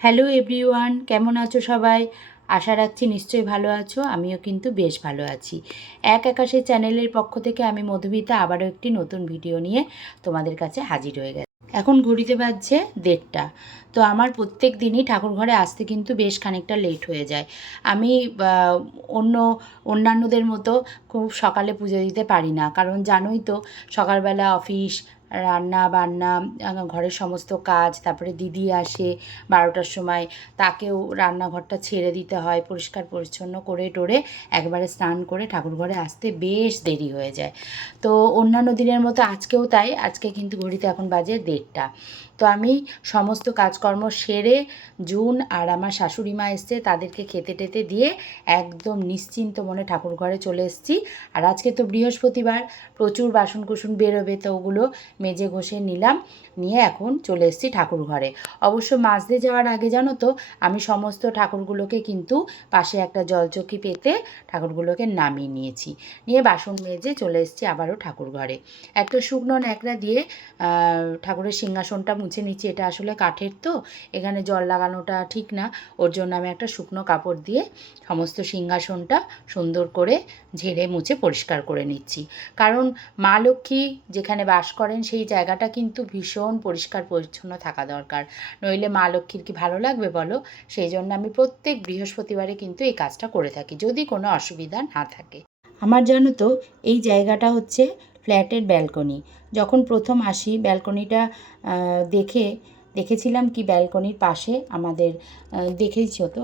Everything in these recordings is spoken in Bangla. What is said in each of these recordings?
হ্যালো এভরিওয়ান, কেমন আছো সবাই? আশা রাখছি নিশ্চয়ই ভালো আছো। আমিও কিন্তু বেশ ভালো আছি। এক আকাশের চ্যানেলের পক্ষ থেকে আমি মধুমিতা আবারও একটি নতুন ভিডিও নিয়ে তোমাদের কাছে হাজির হয়ে গেছি। এখন ঘড়িতে বাজছে 1:30। তো আমার প্রত্যেক দিনই ঠাকুর ঘরে আসতে কিন্তু বেশ খানিকটা লেট হয়ে যায়। আমি অন্য অন্যান্যদের মতো খুব সকালে পুজো দিতে পারি না, কারণ জানোই তো সকালবেলা অফিস, রান্না বান্না, ঘরের সমস্ত কাজ, তারপরে দিদি আসে 12টার সময়, তাকেও রান্নাঘরটা ছেড়ে দিতে হয়, পরিষ্কার পরিচ্ছন্ন করে টোরে একবারে স্নান করে ঠাকুরঘরে আসতে বেশ দেরি হয়ে যায়। তো অন্যান্য দিনের মতো আজকেও তাই। আজকে কিন্তু ঘড়িতে এখন বাজে 1:30। তো আমি সমস্ত কাজকর্ম সেরে, জুন আর আমার শাশুড়ি মা এসছে, তাদেরকে খেতে টেতে দিয়ে একদম নিশ্চিন্ত মনে ঠাকুরঘরে চলে এসেছি। আর আজকে তো বৃহস্পতিবার, প্রচুর বাসনকুসন বেরোবে, তো ওগুলো মেজে ঘষে নিলাম, নিয়ে এখন চলে এসেছি ঠাকুরঘরে। অবশ্য মাঝতে যাওয়ার আগে জানো তো, আমি সমস্ত ঠাকুরগুলোকে কিন্তু পাশে একটা জলচকি পেতে ঠাকুরগুলোকে নামিয়ে নিয়েছি, নিয়ে বাসন মেজে চলে এসেছি আবারও ঠাকুরঘরে। একটা শুকনো ন্যাকড়া দিয়ে ঠাকুরের সিংহাসনটা মুছে নিচ্ছি। এটা আসলে কাঠের, তো এখানে জল লাগানোটা ঠিক না, ওর জন্য আমি একটা শুকনো কাপড় দিয়ে সমস্ত সিংহাসনটা সুন্দর করে ঝেড়ে মুছে পরিষ্কার করে নিচ্ছি। কারণ মা লক্ষ্মী যেখানে বাস করেন সেই জায়গাটা কিন্তু ভীষণ পরিষ্কার পরিচ্ছন্ন থাকা দরকার, নইলে মা লক্ষ্মীর কি ভালো লাগবে বলো? সেই জন্য আমি প্রত্যেক বৃহস্পতিবারে কিন্তু এই কাজটা করে থাকি, যদি কোনো অসুবিধা না থাকে। আমার জানো তো, এই জায়গাটা হচ্ছে ফ্ল্যাটের ব্যালকনি। যখন প্রথম আসি ব্যালকনিটা দেখেছিলাম কি, ব্যালকনির পাশে আমাদের দেখেইছো তো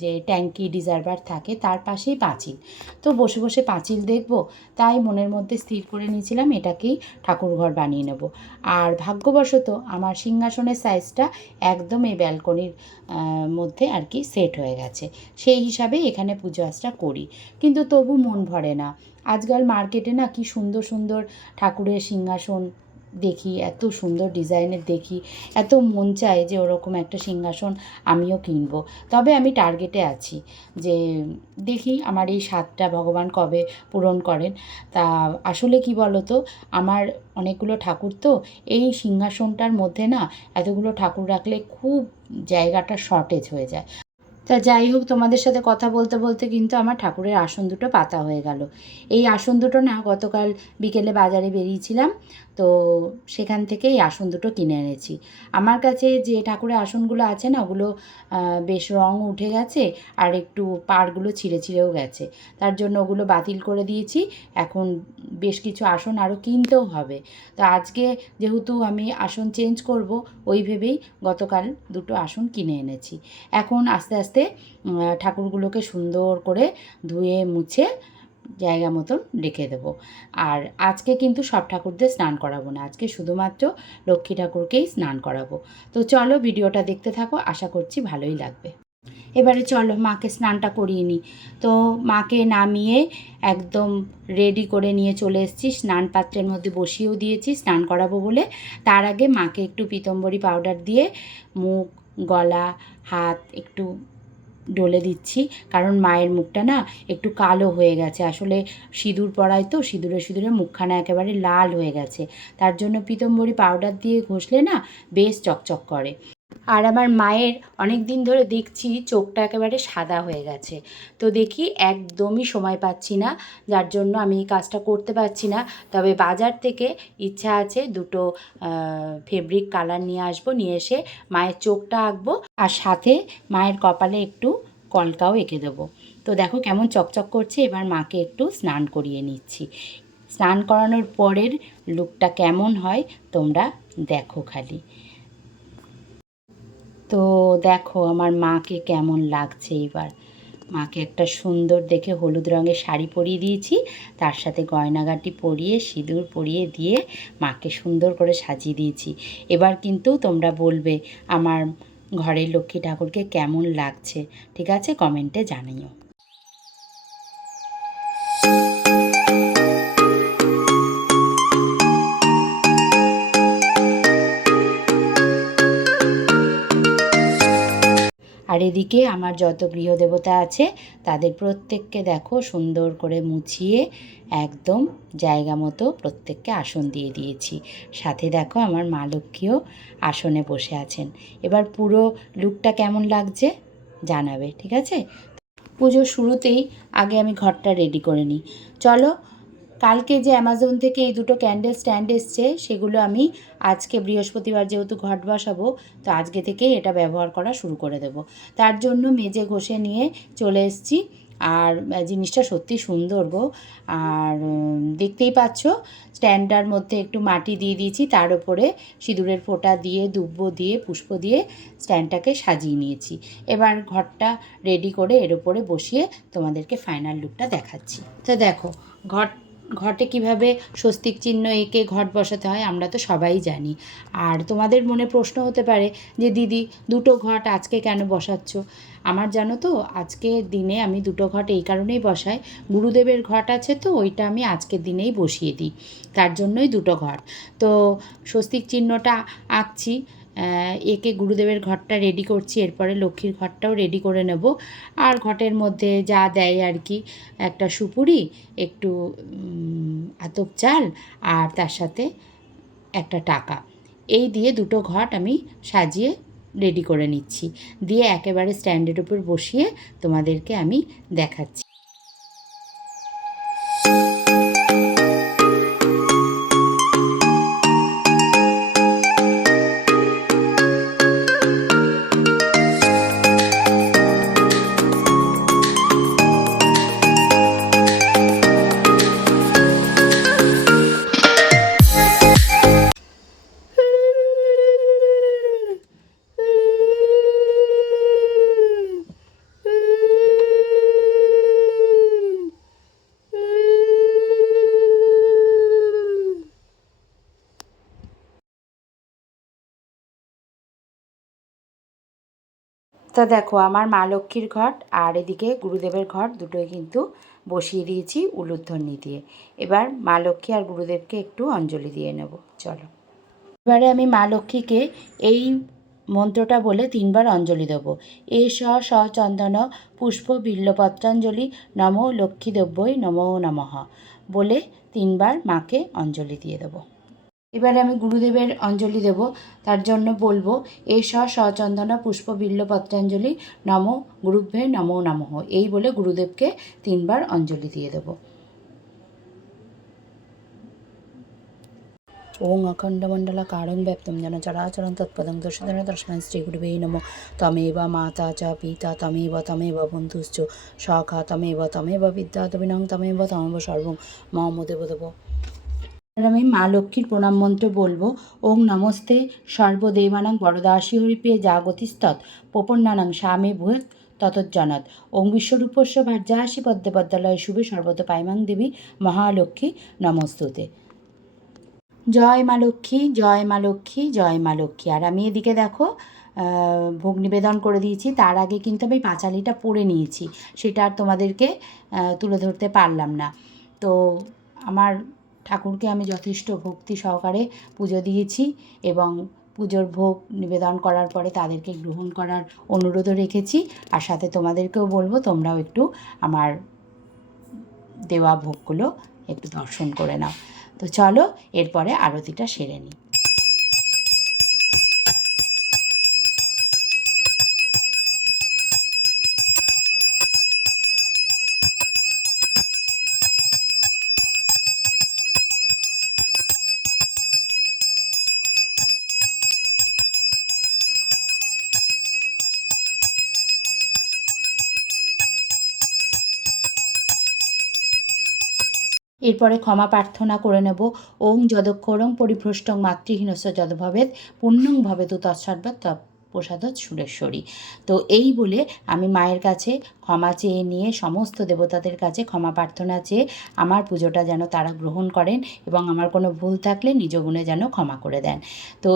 যে ট্যাঙ্কি রিজার্ভার থাকে, তার পাশেই পাঁচিল। তো বসে বসে পাঁচিল দেখব, তাই মনের মধ্যে স্থির করে নিয়েছিলাম এটাকেই ঠাকুরঘর বানিয়ে নেব। আর ভাগ্যবশত আমার সিংহাসনের সাইজটা একদম এই ব্যালকনির মধ্যে আর কি সেট হয়ে গেছে। সেই হিসাবেই এখানে পুজো আচরা করি, কিন্তু তবু মন ভরে না। আজকাল মার্কেটে না কি সুন্দর সুন্দর ঠাকুরের সিংহাসন দেখি, এত সুন্দর ডিজাইনের দেখি, এত মন চায় যে ওরকম একটা সিংহাসন আমিও কিনবো। তবে আমি টার্গেটে আছি যে দেখি আমার এই স্বাদটা ভগবান কবে পূরণ করেন। তা আসলে কি বলো তো, আমার অনেকগুলো ঠাকুর, তো এই সিংহাসনটার মধ্যে না এতগুলো ঠাকুর রাখলে খুব জায়গাটা শর্টেজ হয়ে যায়। তা যাই হোক, তোমাদের সাথে কথা বলতে বলতে কিন্তু আমার ঠাকুরের আসন দুটো পাতা হয়ে গেল। এই আসন দুটো না গতকাল বিকেলে বাজারে বেরিয়েছিলাম, তো সেখান থেকে এই আসন দুটো কিনে এনেছি। আমার কাছে যে ঠাকুরের আসনগুলো আছে না, ওগুলো বেশ রং উঠে গেছে, আর একটু পাড়গুলো ছিঁড়ে ছিঁড়েও গেছে, তার জন্য ওগুলো বাতিল করে দিয়েছি। এখন বেশ কিছু আসন আরও কিনতেও হবে। তো আজকে যেহেতু আমি আসন চেঞ্জ করব, ওই ভেবেই গতকাল দুটো আসন কিনে এনেছি। এখন আস্তে আস্তে ঠাকুরগুলোকে সুন্দর করে ধুয়ে মুছে জায়গা মতন রেখে দেবো। আর আজকে কিন্তু সব ঠাকুরদের স্নান করাবো না, আজকে শুধুমাত্র লক্ষ্মী ঠাকুরকেই স্নান করাবো। তো চলো ভিডিওটা দেখতে থাকো, আশা করছি ভালোই লাগবে। এবারে চলো মাকে স্নানটা করিয়ে নিই। তো মাকে নামিয়ে একদম রেডি করে নিয়ে চলে এসেছি, স্নান পাত্রের মধ্যে বসিয়েও দিয়েছি স্নান করাবো বলে। তার আগে মাকে একটু পীতম্বরী পাউডার দিয়ে মুখ, গলা, হাত একটু ডলে দিচ্ছি, কারণ মায়ের মুখটা না একটু কালো হয়ে গেছে। আসলে সিঁদুর পরায় তো, সিঁদুরে সিঁদুরে মুখখানা একেবারে লাল হয়ে গেছে, তার জন্য পীতম্বরী পাউডার দিয়ে ঘষলে না বেশ চকচক করে। আর আমার মায়ের অনেক দিন ধরে দেখছি চোখটা একেবারে সাদা হয়ে গেছে। তো দেখি একদমই সময় পাচ্ছি না, যার জন্য আমি এই কাজটা করতে পারছি না। তবে বাজার থেকে ইচ্ছা আছে দুটো ফেব্রিক কালার নিয়ে আসবো, নিয়ে এসে মায়ের চোখটা আঁকবো, আর সাথে মায়ের কপালে একটু কলকাও এঁকে দেবো। তো দেখো কেমন চকচক করছে। এবার মাকে একটু স্নান করিয়ে নিচ্ছি। স্নান করানোর পরের লুকটা কেমন হয় তোমরা দেখো খালি। তো দেখো আমার মাকে কেমন লাগছে। এবার মাকে একটা সুন্দর দেখে হলুদ রঙের শাড়ি পরিয়ে দিয়েছি, তার সাথে গয়নাগাটি পরিয়ে সিঁদুর পরিয়ে দিয়ে মাকে সুন্দর করে সাজিয়ে দিয়েছি। এবার কিন্তু তোমরা বলবে আমার ঘরের লক্ষ্মী ঠাকুরকে কেমন লাগছে, ঠিক আছে? কমেন্টে জানিও। আর এদিকে আমার যত গৃহদেবতা আছে তাদের প্রত্যেককে দেখো সুন্দর করে মুছিয়ে একদম জায়গা মতো প্রত্যেককে আসন দিয়ে দিয়েছি। সাথে দেখো আমার মা লক্ষ্মীও আসনে বসে আছেন। এবার পুরো লুকটা কেমন লাগছে জানাবে, ঠিক আছে? পুজোর শুরুতেই আগে আমি ঘরটা রেডি করে নিই। চলো, কালকে যে অ্যামাজন থেকে এই দুটো ক্যান্ডেল স্ট্যান্ড এসছে সেগুলো আমি আজকে বৃহস্পতিবার যেহেতু ঘট বসাবো, তো আজকে থেকেই এটা ব্যবহার করা শুরু করে দেব। তার জন্য মেজে ঘষে নিয়ে চলে এসেছি। আর জিনিসটা সত্যি সুন্দর গো। আর দেখতেই পাচ্ছ স্ট্যান্ডটার মধ্যে একটু মাটি দিয়ে দিয়েছি, তার উপরে সিঁদুরের ফোঁটা দিয়ে দুব্বো দিয়ে পুষ্প দিয়ে স্ট্যান্ডটাকে সাজিয়ে নিয়েছি। এবার ঘরটা রেডি করে এর উপরে বসিয়ে তোমাদেরকে ফাইনাল লুকটা দেখাচ্ছি। তো দেখো, ঘটে কিভাবে স্বস্তিক চিহ্ন এঁকে ঘট বসাতে হয় আমরা তো সবাই জানি। আর তোমাদের মনে প্রশ্ন হতে পারে যে দিদি দুটো ঘট আজকে কেন বসাচ্ছ? আমার জানো তো আজকের দিনে আমি দুটো ঘট এই কারণেই বসাই, গুরুদেবের ঘট আছে তো ওইটা আমি আজকের দিনেই বসিয়ে দিই, তার জন্যই দুটো ঘট। তো স্বস্তিক চিহ্নটা আঁকছি, একে গুরুদেবের ঘরটা রেডি করছি, এরপরে লক্ষ্মীর ঘরটাও রেডি করে নেব। আর ঘটের মধ্যে যা দেয় আর কি, একটা সুপুরি, একটু আতপ চাল, আর তার সাথে একটা টাকা, এই দিয়ে দুটো ঘট আমি সাজিয়ে রেডি করে নিচ্ছি, দিয়ে একেবারে স্ট্যান্ডের উপর বসিয়ে তোমাদেরকে আমি দেখাচ্ছি। তা দেখো আমার মা লক্ষ্মীর ঘট আর এদিকে গুরুদেবের ঘট দুটোই কিন্তু বসিয়ে দিয়েছি উলুধ্বনি দিয়ে। এবার মা লক্ষ্মী আর গুরুদেবকে একটু অঞ্জলি দিয়ে নেব। চলো, এবারে আমি মা লক্ষ্মীকে এই মন্ত্রটা বলে 3বার অঞ্জলি দেব। স চন্দন পুষ্প বিল্লপত্রাঞ্জলি নমো লক্ষ্মী দেব্যই নমো নমঃ বলে 3বার মাকে অঞ্জলি দিয়ে দেবো। এবারে আমি গুরুদেবের অঞ্জলি দেব, তার জন্য বলবো সচন্দনা পুষ্প বিল্লপত্রাঞ্জলি নমো গুরুভ্যে নমো নমঃ, এই বলে গুরুদেবকে 3বার অঞ্জলি দিয়ে দেব। ওং অখণ্ডমণ্ডলাকারং ব্যাপ্তং যেন চরাচরং তৎপদং দর্শিতেন তস্मै শ্রীগুরুবে নমঃ। তমেব মাতা চ পিতা তমেব বন্ধুশ্চ সখা তমেব বিদ্যা তবিনং তমেব সর্বং মম দেব। আমি মা লক্ষ্মীর প্রণাম মন্ত্র বলবো। ওং নমস্তে সর্বদেবানাং বরদাসী হরিপ্রিয়ে জাগতিস্তৎ প্রপন্নানাং স্বামী ভূত ততজ্জনত। ওং বিশ্বরূপস্য ভার্যাসী পদ্মে পদ্মালয় শুভে সর্বত পাইমাং দেবী মহালক্ষ্মী নমস্তুতে। জয় মা লক্ষ্মী, জয় মা লক্ষ্মী, জয় মা লক্ষ্মী। আর আমি এদিকে দেখো ভোগ নিবেদন করে দিয়েছি, তার আগে কিন্তু আমি পাঁচালিটা পড়ে নিয়েছি, সেটা আর তোমাদেরকে তুলে ধরতে পারলাম না। তো আমার ঠাকুরকে আমি যথেষ্ট ভক্তি সহকারে পুজো দিয়েছি এবং পুজোর ভোগ নিবেদন করার পরে তাদেরকে গ্রহণ করার অনুরোধও রেখেছি। আর সাথে তোমাদেরকেও বলবো তোমরাও একটু আমার দেওয়া ভোগগুলো একটু দর্শন করে নাও। তো চলো এরপরে আরতিটা সেরে নিই। এরপরে ক্ষমা প্রার্থনা করে নেব। ওং যদক্ষরং পরিভ্রষ্টং মাতৃহীনস্য যদ্ভবেৎ পুণ্যং ভবেতু তৎসর্বৎ প্রসাদৎ সুরেশ্বরী। তো এই বলে আমি মায়ের কাছে ক্ষমা চেয়ে নিয়ে সমস্ত দেবতাদের কাছে ক্ষমা প্রার্থনা চেয়ে আমার পুজোটা যেন তারা গ্রহণ করেন এবং আমার কোনো ভুল থাকলে নিজ গুণে যেন ক্ষমা করে দেন। তো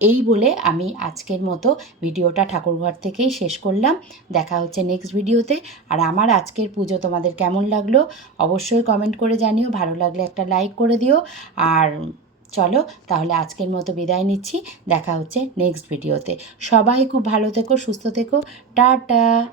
এই বলে আমি আজকের মতো ভিডিওটা ঠাকুরঘর থেকেই শেষ করলাম। দেখা হচ্ছে নেক্সট ভিডিওতে। আর আমার আজকের পুজো তোমাদের কেমন লাগলো অবশ্যই কমেন্ট করে জানিও, ভালো লাগলে একটা লাইক করে দিও। আর চলো তাহলে আজকের মতো বিদায় নিচ্ছি, দেখা হচ্ছে নেক্সট ভিডিওতে। সবাই খুব ভালো থেকো, সুস্থ থেকো, টাটা।